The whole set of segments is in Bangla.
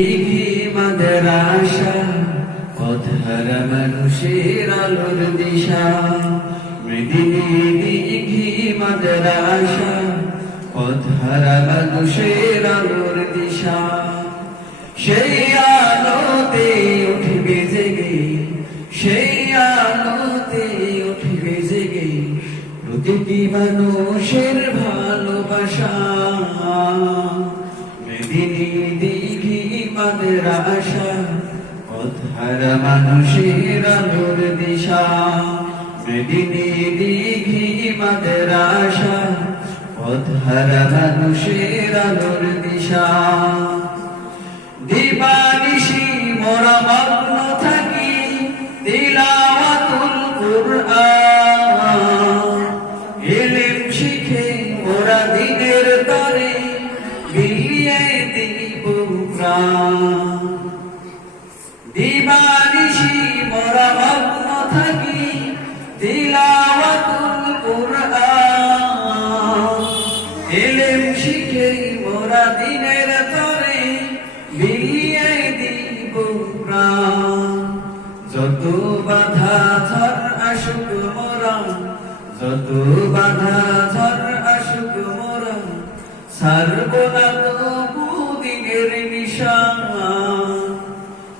দিঘি মাদ্রাসা পথহারা মানুষের আলোর দিশা। মেদিনী দিঘি মাদ্রাসা পথহারা মানুষের আলোর দিশা। সেই আলোতে উঠবে জেগে, সেই আলোতে উঠবে জেগে প্রতিটি মানুষের ভালোবাসা। মেদিনী দিঘি মাদ্রাসা পথহারা মানুষের আলোর দিশা। মেদিনী দিঘি মাদ্রাসা পথহারা মানুষের আলোর দিশা। দিবানিশি মোরা মগ্ন থাকি তিলাওয়াতুল কুরআন। ইলম শিখে মোরা দিনের তরে বিলিয়ে দিব প্রাণ। দিবানিশি মোরা মগ্ন থাকি তিলাওয়াতুল কুরআন। ইলম শিখে মোরা দিনের তরে বিলিয়ে দিব প্রাণ। যত বাধা ঝড় আসুক মোরা, যত বাধা ঝড় আসুক মোরা ছাড়ব না তবু দিনের নিশান।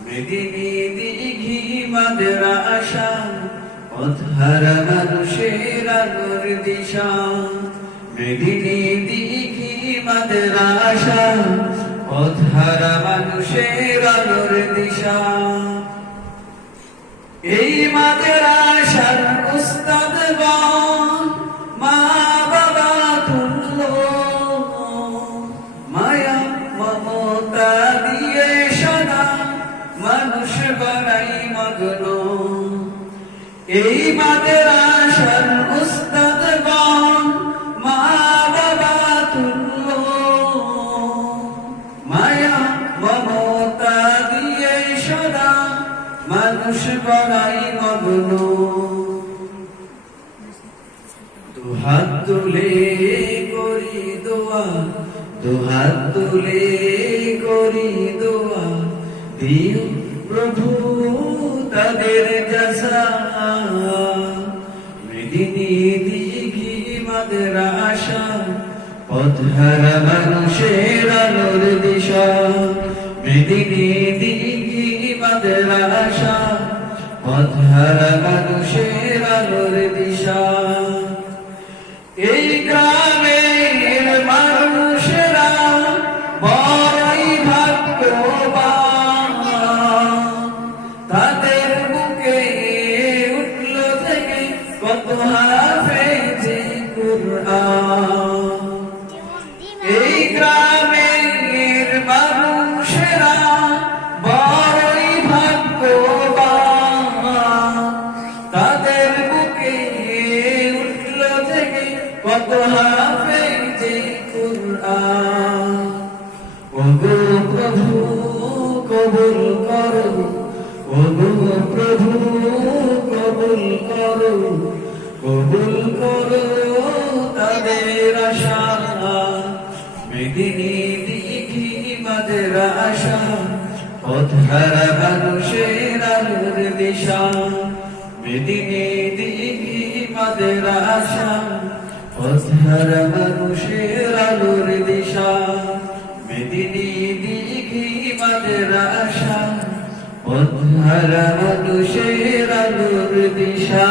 মেদিনী দিঘি মাদ্রাসা পথহারা মানুষের আলোর দিশা। মেদিনী দিঘি মাদ্রাসা পথহারা মানুষের আলোর দিশা। এই মাদ্রাসার উস্তাদগণ মা বাবা তুল্য, মায়া মমতা দিয়ে সদা মানুষ বানাই মগ্ন। এই মাদ্রাসার উস্তাদগণ মা বাবা তুল্য, মায়া মমতা দিয়ে সদা মানুষ বানাই মগ্ন। দুহাত তুলে করি দোয়া, দুহাত তুলে করি দোয়া দিও প্রভু তাদের জাযা। মেদিনী দিঘি মাদ্রাসা পথহারা মানুষের আলোর দিশা। মেদিনী দিঘি মাদ্রাসা পথহারা মানুষের আলোর দিশা। এই গ্রামের মানুষেরা বড়ই ভাগ্যবান। তাদের বুকে উঠল থেকে কত হাফেজে কুরআন। এই গ্রামের মানুষেরা বড়ই ভাগ্যবান। তাদের বুকে উঠল থেকে কত হাফেজে কুরআন। ওগো প্রভু কবুল করো, ওগো প্রভু কবুল করো, কবুল করো তাদের আশা। মেদিনী দিঘি মাদ্রাসা পথহারা মানুষের আলোর দিশা। মেদিনী দিঘি মাদ্রাসা পথহারা মানুষের আলোর দিশা। মেদিনী দিঘি মাদ্রাসা পথহারা মানুষের আলোর দিশা।